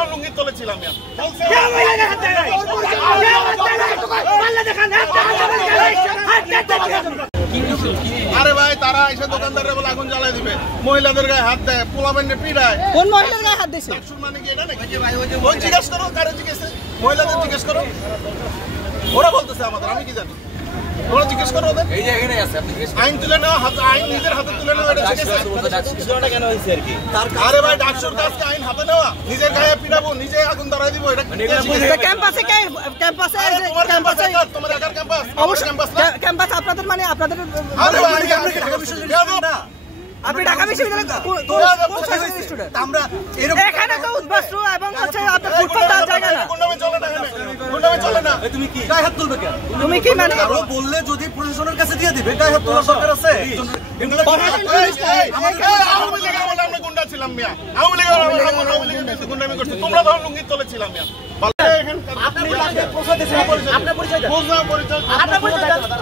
তখন লুঙ্গি তুলেছিলাম। আরে ভাই তারা এসে দোকানদারের বলে আগুন জ্বালাই দিবে, মহিলাদের গায়ে হাত দেয়, পোলাবেন্ডে পিড়ায়। কোন মহিলার গায়ে হাত দিয়েছে? মানে কি এটা নাকি? ওই জিজ্ঞেস করো, কারে জিজ্ঞেস? মহিলাদের জিজ্ঞেস করো, ওরা বলতেছে আমাদের, আমি কি জানি। ওরা জিজ্ঞেস করো ওদের। এই যে এখানে আছে, আপনি আইন তুলে নাও, আইন নিজের হাতে তুলে নাও। এটা কেন হয়েছে আর কি? আরে ভাই ডাকসুর কাজকে আইন হাতে নেওয়া, নিজের গায়ে পিড়াবো, নিজে আগুন ধরাই দিব। এটা ক্যাম্পাসে তোমার একার ক্যাম্পাস? অবশ্যই ক্যাম্পাস আপনাদের, মানে আপনাদের। আরে ভাই আপনি ঢাকা বিশ্ববিদ্যালয়ের কোন সেমিস্টার স্টুডেন্ট? আমরা এখানে তো উদ্বাস্তু এবং হচ্ছে আপনার ফুটবল দেওয়ার জায়গা না। কোনভাবে চলে না। তুমি কি গায়ে হাত তুলবে কেন? তুমি কি মানে আরো বললে যদি প্রশাসনের কাছে দিয়ে দিবে, গায়ে হাত তোলার সরকার আছে? আওয়ামী লীগের বলে আমরা গুন্ডা ছিলাম মিয়া, আওয়ামী লীগের গুন্ডামি করছি, তোমরা তখন লুঙ্গি তুলেছিলাম মিয়া।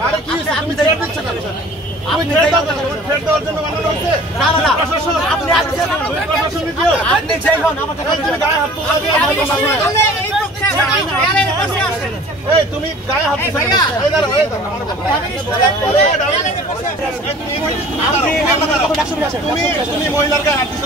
আরে কি তুমি দিচ্ছ কেন? আমি থ্রেট দেওয়ার জন্য বানানো হচ্ছে? আপনি যাই হন, আমাদের গায়ে হাত তোলা দিয়ে তুমি গায়ে হাত তুমি মহিলার গায়ে হাত দিচ্ছ।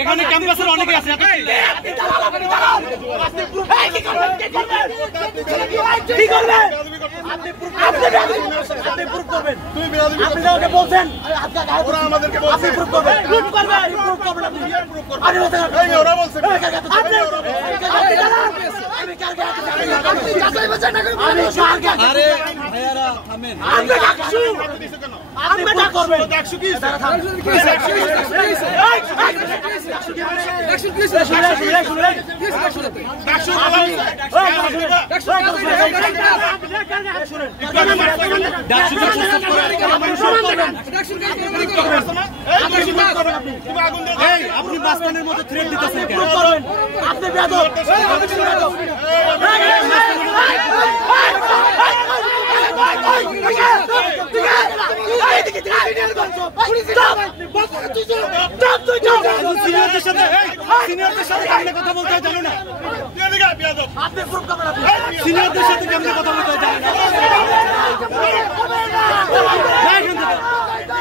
এখানে ক্যাম্পাসের অনেকে আছে। আপনি মাঝখানের মধ্যে থ্রেট দিতেছেন কেন? আপনি সিনিয়রদের সাথে কেমনে কথা বলতে হয় জানো না? সিনিয়রদের সাথে কেমনে কথা বলতে হয় জানো না?